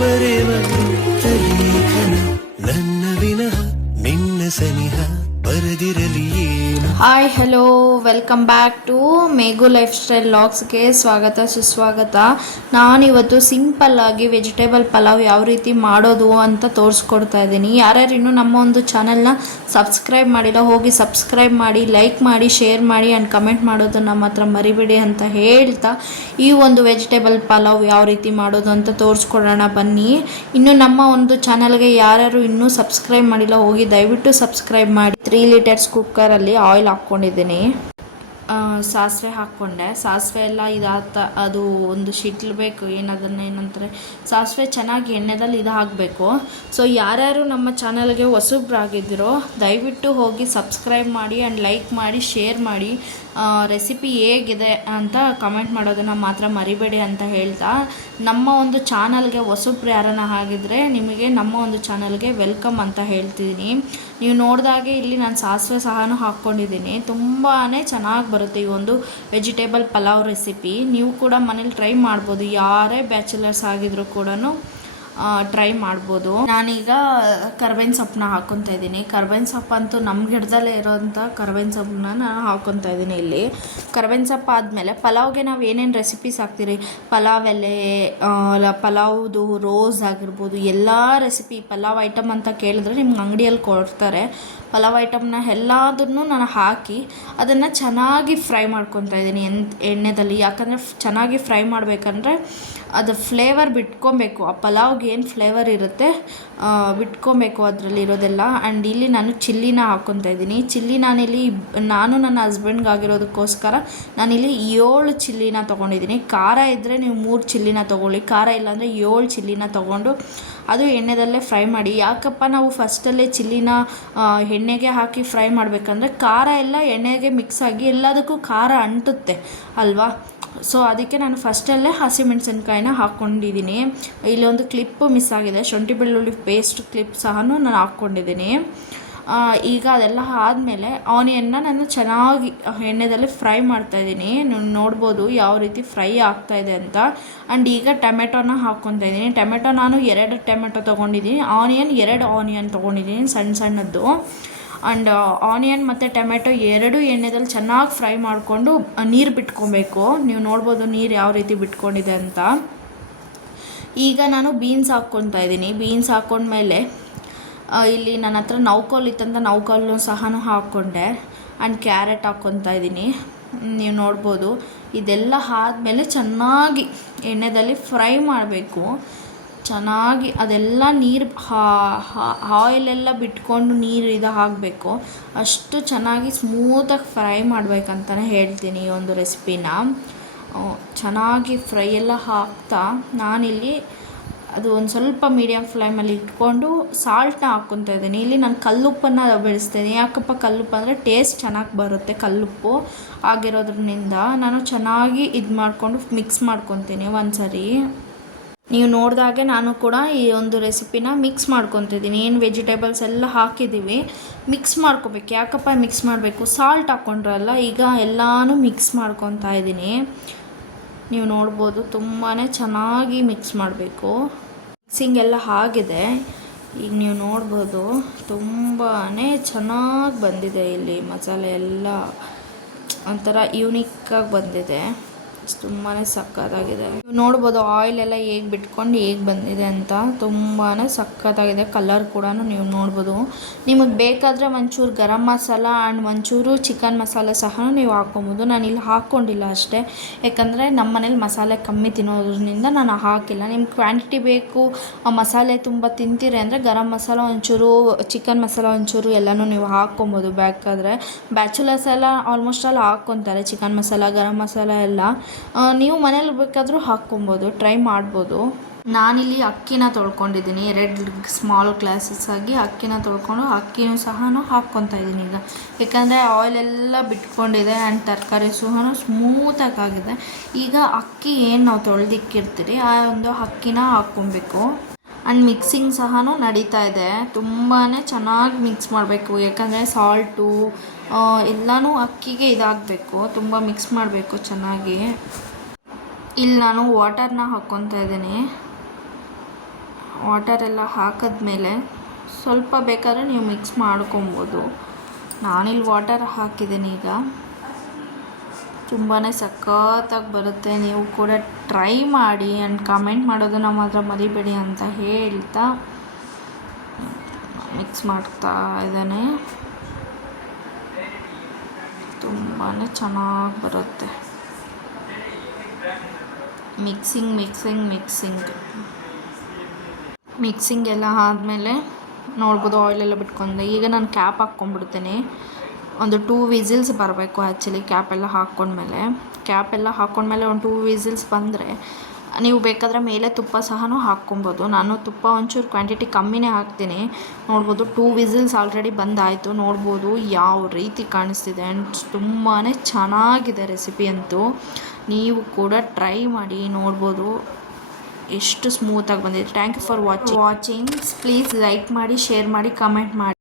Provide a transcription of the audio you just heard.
ಬರೆವ ಲೇಖನ ನನ್ನ ವಿನಃ ನಿನ್ನ ಸನಿಹ ಬರೆದಿರಲಿ ಏನು. Hi hello welcome back to Meghu lifestyle ವ್ಲಾಗ್ಸ್ಗೆ ಸ್ವಾಗತ ಸುಸ್ವಾಗತ. ನಾನಿವತ್ತು ಸಿಂಪಲ್ಲಾಗಿ ವೆಜಿಟೇಬಲ್ ಪಲಾವ್ ಯಾವ ರೀತಿ ಮಾಡೋದು ಅಂತ ತೋರಿಸ್ಕೊಡ್ತಾ ಇದ್ದೀನಿ. ಯಾರ್ಯಾರು ಇನ್ನೂ ನಮ್ಮ ಒಂದು ಚಾನಲ್ನ ಸಬ್ಸ್ಕ್ರೈಬ್ ಮಾಡಿಲ್ಲ ಹೋಗಿ ಸಬ್ಸ್ಕ್ರೈಬ್ ಮಾಡಿ, ಲೈಕ್ ಮಾಡಿ, ಶೇರ್ ಮಾಡಿ ಆ್ಯಂಡ್ ಕಮೆಂಟ್ ಮಾಡೋದನ್ನು ಮಾತ್ರ ಮರಿಬೇಡಿ ಅಂತ ಹೇಳ್ತಾ ಈ ಒಂದು ವೆಜಿಟೇಬಲ್ ಪಲಾವ್ ಯಾವ ರೀತಿ ಮಾಡೋದು ಅಂತ ತೋರಿಸ್ಕೊಡೋಣ ಬನ್ನಿ. ಇನ್ನು ನಮ್ಮ ಒಂದು ಚಾನಲ್ಗೆ ಯಾರ್ಯಾರು ಇನ್ನೂ ಸಬ್ಸ್ಕ್ರೈಬ್ ಮಾಡಿಲ್ಲ ಹೋಗಿ ದಯವಿಟ್ಟು ಸಬ್ಸ್ಕ್ರೈಬ್ ಮಾಡಿ. 3 ಲೀಟರ್ಸ್ ಕುಕ್ಕರಲ್ಲಿ ಆಯಿಲ್ ಹಾಕ್ಕೊಂಡಿದ್ದೀನಿ. ಸಾಸಿವೆ ಹಾಕ್ಕೊಂಡೆ. ಸಾಸಿವೆ ಎಲ್ಲ ಅದು ಒಂದು ಶಿಟ್ಲಬೇಕು, ಏನಂತಾರೆ ಸಾಸಿವೆ ಚೆನ್ನಾಗಿ ಎಣ್ಣೆದಲ್ಲಿ ಇದು ಹಾಕಬೇಕು. ಸೊ ಯಾರ್ಯಾರು ನಮ್ಮ ಚಾನಲ್ಗೆ ಹೊಸಬ್ರಾಗಿದ್ದೀರೋ ದಯವಿಟ್ಟು ಹೋಗಿ ಸಬ್ಸ್ಕ್ರೈಬ್ ಮಾಡಿ ಆ್ಯಂಡ್ ಲೈಕ್ ಮಾಡಿ, ಶೇರ್ ಮಾಡಿ. ರೆಸಿಪಿ ಹೇಗಿದೆ ಅಂತ ಕಮೆಂಟ್ ಮಾಡೋದನ್ನು ಮಾತ್ರ ಮರಿಬೇಡಿ ಅಂತ ಹೇಳ್ತಾ, ನಮ್ಮ ಒಂದು ಚಾನಲ್ಗೆ ಹೊಸಬ್ರು ಯಾರನ್ನ ಆಗಿದ್ರೆ ನಿಮಗೆ ನಮ್ಮ ಒಂದು ಚಾನಲ್ಗೆ ವೆಲ್ಕಮ್ ಅಂತ ಹೇಳ್ತಿದ್ದೀನಿ. ನೀವು ನೋಡಿದಾಗೆ ಇಲ್ಲಿ ನಾನು ಸಾಸಿವೆ ಸಹ ಹಾಕ್ಕೊಂಡಿದ್ದೀನಿ. ತುಂಬಾ ಚೆನ್ನಾಗಿ ಬರುತ್ತೆ ಈ ಒಂದು ವೆಜಿಟೇಬಲ್ ಪಲಾವ್ ರೆಸಿಪಿ. ನೀವು ಕೂಡ ಮನೇಲಿ ಟ್ರೈ ಮಾಡ್ಬೋದು, ಯಾರೇ ಬ್ಯಾಚುಲರ್ಸ್ ಆಗಿದ್ರು ಕೂಡ ಟ್ರೈ ಮಾಡ್ಬೋದು. ನಾನೀಗ ಕರ್ಬೇವಿನ ಸೊಪ್ಪನ್ನ ಹಾಕ್ಕೊತಾ ಇದ್ದೀನಿ. ಕರ್ಬೇವಿನ ಸೊಪ್ಪು ಅಂತೂ ನಮ್ಮ ಗಿಡದಲ್ಲೇ ಇರೋಂಥ ಕರ್ಬೇವಿನ ಸೊಪ್ಪನ್ನ ನಾನು ಹಾಕ್ಕೊತಾ ಇದ್ದೀನಿ. ಇಲ್ಲಿ ಕರ್ಬೇವಿನ ಸೊಪ್ಪು ಆದಮೇಲೆ ಪಲಾವ್ಗೆ ನಾವು ಏನೇನು ರೆಸಿಪೀಸ್ ಹಾಕ್ತೀರಿ, ಪಲಾವ್ ಎಲೆ, ಪಲಾವ್ದು ರೋಸ್ ಆಗಿರ್ಬೋದು, ಎಲ್ಲ ರೆಸಿಪಿ ಪಲಾವ್ ಐಟಮ್ ಅಂತ ಕೇಳಿದ್ರೆ ನಿಮ್ಗೆ ಅಂಗಡಿಯಲ್ಲಿ ಕೊಡ್ತಾರೆ. ಪಲಾವ್ ಐಟಮ್ನ ಎಲ್ಲದನ್ನು ನಾನು ಹಾಕಿ ಅದನ್ನು ಚೆನ್ನಾಗಿ ಫ್ರೈ ಮಾಡ್ಕೊತಾ ಇದ್ದೀನಿ ಎಣ್ಣೆದಲ್ಲಿ. ಯಾಕಂದರೆ ಚೆನ್ನಾಗಿ ಫ್ರೈ ಮಾಡಬೇಕಂದ್ರೆ ಅದು ಫ್ಲೇವರ್ ಬಿಟ್ಕೊಬೇಕು, ಆ ಪಲಾವ್ಗೆ ಏನು ಫ್ಲೇವರ್ ಇರುತ್ತೆ ಬಿಟ್ಕೊಬೇಕು ಅದರಲ್ಲಿ ಇರೋದೆಲ್ಲ. ಆ್ಯಂಡ್ ಇಲ್ಲಿ ನಾನು ಚಿಲ್ಲಿನ ಹಾಕ್ಕೊತಾ ಇದ್ದೀನಿ. ಚಿಲ್ಲಿ ನಾನು ನನ್ನ ಹಸ್ಬೆಂಡ್ಗೆ ಆಗಿರೋದಕ್ಕೋಸ್ಕರ ನಾನಿಲ್ಲಿ 7 ಚಿಲ್ಲಿನ ತೊಗೊಂಡಿದ್ದೀನಿ. ಖಾರ ಇದ್ದರೆ ನೀವು 3 ಚಿಲ್ಲಿನ ತೊಗೊಳ್ಳಿ, ಖಾರ ಇಲ್ಲಾಂದರೆ 7 ಚಿಲ್ಲಿನ ತೊಗೊಂಡು ಅದು ಎಣ್ಣೆದಲ್ಲೇ ಫ್ರೈ ಮಾಡಿ. ಯಾಕಪ್ಪ ನಾವು ಫಸ್ಟಲ್ಲೇ ಚಿಲ್ಲಿನ ಎಣ್ಣೆಗೆ ಹಾಕಿ ಫ್ರೈ ಮಾಡಬೇಕಂದ್ರೆ ಖಾರ ಎಲ್ಲ ಎಣ್ಣೆಗೆ ಮಿಕ್ಸ್ ಆಗಿ ಎಲ್ಲದಕ್ಕೂ ಖಾರ ಅಂಟುತ್ತೆ ಅಲ್ವಾ. ಸೊ ಅದಕ್ಕೆ ನಾನು ಫಸ್ಟಲ್ಲೇ ಹಸಿಮೆಣಸಿನ್ಕಾಯಿನ ಹಾಕ್ಕೊಂಡಿದ್ದೀನಿ. ಇಲ್ಲೊಂದು ಕ್ಲಿಪ್ಪು ಮಿಸ್ ಆಗಿದೆ, ಶುಂಠಿ ಬೆಳ್ಳುಳ್ಳಿ ಪೇಸ್ಟ್ ಕ್ಲಿಪ್ ಸಹ ನಾನು ಹಾಕ್ಕೊಂಡಿದ್ದೀನಿ. ಈಗ ಅದೆಲ್ಲ ಆದಮೇಲೆ ಆನಿಯನ್ನ ನಾನು ಚೆನ್ನಾಗಿ ಎಣ್ಣೆದಲ್ಲಿ ಫ್ರೈ ಮಾಡ್ತಾಯಿದ್ದೀನಿ. ನೀವು ನೋಡ್ಬೋದು ಯಾವ ರೀತಿ ಫ್ರೈ ಆಗ್ತಾಯಿದೆ ಅಂತ. ಆ್ಯಂಡ್ ಈಗ ಟೊಮೆಟೊನ ಹಾಕ್ಕೊತಾ ಇದ್ದೀನಿ. ಟೊಮೆಟೊ ನಾನು 2 ಟೊಮೆಟೊ ತೊಗೊಂಡಿದ್ದೀನಿ. 2 ಆನಿಯನ್ ತೊಗೊಂಡಿದ್ದೀನಿ ಸಣ್ಣದ್ದು. ಆ್ಯಂಡ್ ಆನಿಯನ್ ಮತ್ತು ಟೊಮೆಟೊ 2 ಎಣ್ಣೆದಲ್ಲಿ ಚೆನ್ನಾಗಿ ಫ್ರೈ ಮಾಡಿಕೊಂಡು ನೀರು ಬಿಟ್ಕೊಬೇಕು. ನೀವು ನೋಡ್ಬೋದು ನೀರು ಯಾವ ರೀತಿ ಬಿಟ್ಕೊಂಡಿದೆ ಅಂತ. ಈಗ ನಾನು ಬೀನ್ಸ್ ಹಾಕ್ಕೊತಾ ಇದ್ದೀನಿ. ಬೀನ್ಸ್ ಹಾಕ್ಕೊಂಡ್ಮೇಲೆ ಇಲ್ಲಿ ನನ್ನ ಹತ್ರ ನೌಕೋಲ್ ಇತ್ತಂತ ನೌಕೋಲ್ನು ಸಹ ಹಾಕ್ಕೊಂಡೆ. ಆ್ಯಂಡ್ ಕ್ಯಾರೆಟ್ ಹಾಕ್ಕೊತಾ ಇದ್ದೀನಿ. ನೀವು ನೋಡ್ಬೋದು ಇದೆಲ್ಲ ಆದಮೇಲೆ ಚೆನ್ನಾಗಿ ಎಣ್ಣೆಯಲ್ಲಿ ಫ್ರೈ ಮಾಡಬೇಕು. ಚೆನ್ನಾಗಿ ಅದೆಲ್ಲ ನೀರು ಆಯಿಲೆಲ್ಲ ಬಿಟ್ಕೊಂಡು ನೀರು ಇದು ಹಾಕಬೇಕು. ಅಷ್ಟು ಚೆನ್ನಾಗಿ ಸ್ಮೂತಾಗಿ ಫ್ರೈ ಮಾಡಬೇಕಂತಲೇ ಹೇಳ್ತೀನಿ ಈ ಒಂದು ರೆಸಿಪಿನ. ಚೆನ್ನಾಗಿ ಫ್ರೈ ಎಲ್ಲ ಹಾಕ್ತಾ ನಾನಿಲ್ಲಿ ಅದು ಒಂದು ಸ್ವಲ್ಪ ಮೀಡಿಯಮ್ ಫ್ಲೇಮಲ್ಲಿ ಇಟ್ಕೊಂಡು ಸಾಲ್ಟನ್ನ ಹಾಕ್ಕೊತಾ ಇದ್ದೀನಿ. ಇಲ್ಲಿ ನಾನು ಕಲ್ಲುಪ್ಪನ್ನು ಬೆಳೆಸ್ತೀನಿ. ಯಾಕಪ್ಪ ಕಲ್ಲುಪ್ಪು ಅಂದರೆ ಟೇಸ್ಟ್ ಚೆನ್ನಾಗಿ ಬರುತ್ತೆ. ಕಲ್ಲುಪ್ಪು ಆಗಿರೋದ್ರಿಂದ ನಾನು ಚೆನ್ನಾಗಿ ಇದು ಮಾಡಿಕೊಂಡು ಮಿಕ್ಸ್ ಮಾಡ್ಕೊತೀನಿ ಒಂದ್ಸರಿ. ನೀವು ನೋಡಿದಾಗೆ ನಾನು ಕೂಡ ಈ ಒಂದು ರೆಸಿಪಿನ ಮಿಕ್ಸ್ ಮಾಡ್ಕೊತಿದ್ದೀನಿ. ಏನು ವೆಜಿಟೇಬಲ್ಸ್ ಎಲ್ಲ ಹಾಕಿದ್ದೀವಿ ಮಿಕ್ಸ್ ಮಾಡ್ಕೋಬೇಕು. ಯಾಕಪ್ಪ ಮಿಕ್ಸ್ ಮಾಡಬೇಕು, ಸಾಲ್ಟ್ ಹಾಕ್ಕೊಂಡ್ರಲ್ಲ. ಈಗ ಎಲ್ಲನೂ ಮಿಕ್ಸ್ ಮಾಡ್ಕೊತಾ ಇದ್ದೀನಿ. ನೀವು ನೋಡ್ಬೋದು ತುಂಬಾ ಚೆನ್ನಾಗಿ ಮಿಕ್ಸ್ ಮಾಡಬೇಕು. ಮಿಕ್ಸಿಂಗ್ ಎಲ್ಲ ಆಗಿದೆ. ಈಗ ನೀವು ನೋಡ್ಬೋದು ತುಂಬಾ ಚೆನ್ನಾಗಿ ಬಂದಿದೆ. ಇಲ್ಲಿ ಮಸಾಲೆ ಎಲ್ಲ ಒಂಥರ ಯೂನಿಕ್ಕಾಗಿ ಬಂದಿದೆ. ತುಂಬಾ ಸಕ್ಕತ್ತಾಗಿದೆ. ನೀವು ನೋಡ್ಬೋದು ಆಯಿಲ್ ಎಲ್ಲ ಹೇಗೆ ಬಿಟ್ಕೊಂಡು ಹೇಗೆ ಬಂದಿದೆ ಅಂತ. ತುಂಬಾ ಸಕ್ಕತ್ತಾಗಿದೆ. ಕಲರ್ ಕೂಡ ನೀವು ನೋಡ್ಬೋದು. ನಿಮಗೆ ಬೇಕಾದರೆ ಒಂಚೂರು ಗರಂ ಮಸಾಲ ಆ್ಯಂಡ್ ಒಂಚೂರು ಚಿಕನ್ ಮಸಾಲೆ ಸಹ ನೀವು ಹಾಕ್ಕೊಬೋದು. ನಾನು ಇಲ್ಲಿ ಹಾಕ್ಕೊಂಡಿಲ್ಲ ಅಷ್ಟೇ, ಯಾಕಂದರೆ ನಮ್ಮ ಮನೇಲಿ ಮಸಾಲೆ ಕಮ್ಮಿ ತಿನ್ನೋದ್ರಿಂದ ನಾನು ಹಾಕಿಲ್ಲ. ನಿಮ್ಗೆ ಕ್ವಾಂಟಿಟಿ ಬೇಕು, ಮಸಾಲೆ ತುಂಬ ತಿಂತೀರಿ ಅಂದರೆ ಗರಂ ಮಸಾಲ ಒಂಚೂರು, ಚಿಕನ್ ಮಸಾಲ ಒಂಚೂರು ಎಲ್ಲನೂ ನೀವು ಹಾಕ್ಕೊಬೋದು. ಬೇಕಾದರೆ ಬ್ಯಾಚುಲರ್ಸ್ ಎಲ್ಲ almost all ಹಾಕ್ಕೊತಾರೆ chicken masala, garam masala ಎಲ್ಲ. ನೀವು ಮನೇಲಿ ಬೇಕಾದರೂ ಹಾಕ್ಕೊಬೋದು, ಟ್ರೈ ಮಾಡ್ಬೋದು. ನಾನಿಲ್ಲಿ ಅಕ್ಕಿನ ತೊಳ್ಕೊಂಡಿದ್ದೀನಿ. 2 ಸ್ಮಾಲ್ ಗ್ಲಾಸಸ್ ಆಗಿ ಅಕ್ಕಿನ ತೊಳ್ಕೊಂಡು ಅಕ್ಕಿನೂ ಸಹ ಹಾಕ್ಕೊತಾ ಇದ್ದೀನಿ ಈಗ. ಯಾಕಂದರೆ ಆಯಿಲೆಲ್ಲ ಬಿಟ್ಕೊಂಡಿದೆ ಆ್ಯಂಡ್ ತರಕಾರಿ ಸಹ ಸ್ಮೂತಾಗಿ ಆಗಿದೆ. ಈಗ ಅಕ್ಕಿ ಏನು ನಾವು ತೊಳೆದಿಕ್ಕಿರ್ತೀರಿ ಆ ಒಂದು ಅಕ್ಕಿನ ಹಾಕ್ಕೊಬೇಕು. ಆ್ಯಂಡ್ ಮಿಕ್ಸಿಂಗ್ ಸಹ ನಡೀತಾ ಇದೆ. ತುಂಬಾ ಚೆನ್ನಾಗಿ ಮಿಕ್ಸ್ ಮಾಡಬೇಕು. ಯಾಕಂದರೆ ಸಾಲ್ಟು ಎಲ್ಲನೂ ಅಕ್ಕಿಗೆ ಇದಾಗಬೇಕು. ತುಂಬ ಮಿಕ್ಸ್ ಮಾಡಬೇಕು ಚೆನ್ನಾಗಿ. ಇಲ್ಲಿ ನಾನು ವಾಟರ್ನ ಹಾಕ್ಕೊತಾ ಇದ್ದೀನಿ. ವಾಟರೆಲ್ಲ ಹಾಕಿದ್ಮೇಲೆ ಸ್ವಲ್ಪ ಬೇಕಾದ್ರೆ ನೀವು ಮಿಕ್ಸ್ ಮಾಡ್ಕೊಬೋದು. ನಾನಿಲ್ಲಿ ವಾಟರ್ ಹಾಕಿದ್ದೀನಿ ಈಗ. ತುಂಬಾ ಸಖತ್ತಾಗಿ ಬರುತ್ತೆ. ನೀವು ಕೂಡ ಟ್ರೈ ಮಾಡಿ ಆ್ಯಂಡ್ ಕಮೆಂಟ್ ಮಾಡೋದನ್ನು ಮಾತ್ರ ಮರಿಬೇಡಿ ಅಂತ ಹೇಳ್ತಾ ಮಿಕ್ಸ್ ಮಾಡ್ತಾ ಇದ್ದಾನೆ. ತುಂಬಾ ಚೆನ್ನಾಗಿ ಬರುತ್ತೆ. ಮಿಕ್ಸಿಂಗ್ ಎಲ್ಲ ಆದಮೇಲೆ ನೋಡ್ಬೋದು ಆಯಿಲೆಲ್ಲ ಬಿಟ್ಕೊಂಡೆ. ಈಗ ನಾನು ಕ್ಯಾಪ್ ಹಾಕ್ಕೊಂಡ್ಬಿಡ್ತೀನಿ. ಒಂದು 2 ವಿಸಿಲ್ಸ್ ಬರಬೇಕು ಆ್ಯಕ್ಚುಲಿ ಕ್ಯಾಪೆಲ್ಲ ಹಾಕ್ಕೊಂಡ್ಮೇಲೆ ಒಂದು 2 ವಿಸಿಲ್ಸ್ ಬಂದರೆ ನೀವು ಬೇಕಾದರೆ ಮೇಲೆ ತುಪ್ಪ ಸಹ ಹಾಕ್ಕೊಬೋದು. ನಾನು ತುಪ್ಪ ಒಂಚೂರು ಕ್ವಾಂಟಿಟಿ ಕಮ್ಮಿನೇ ಹಾಕ್ತೀನಿ. ನೋಡ್ಬೋದು 2 ವಿಸಿಲ್ಸ್ ಆಲ್ರೆಡಿ ಬಂದಾಯಿತು. ನೋಡ್ಬೋದು ಯಾವ ರೀತಿ ಕಾಣಿಸ್ತಿದೆ ಆ್ಯಂಡ್ ತುಂಬಾ ಚೆನ್ನಾಗಿದೆ ರೆಸಿಪಿ ಅಂತೂ. ನೀವು ಕೂಡ ಟ್ರೈ ಮಾಡಿ. ನೋಡ್ಬೋದು ಎಷ್ಟು ಸ್ಮೂತಾಗಿ ಬಂದಿದೆ. Thank you for watching. Please like ಮಾಡಿ, ಶೇರ್ ಮಾಡಿ, ಕಮೆಂಟ್ ಮಾಡಿ.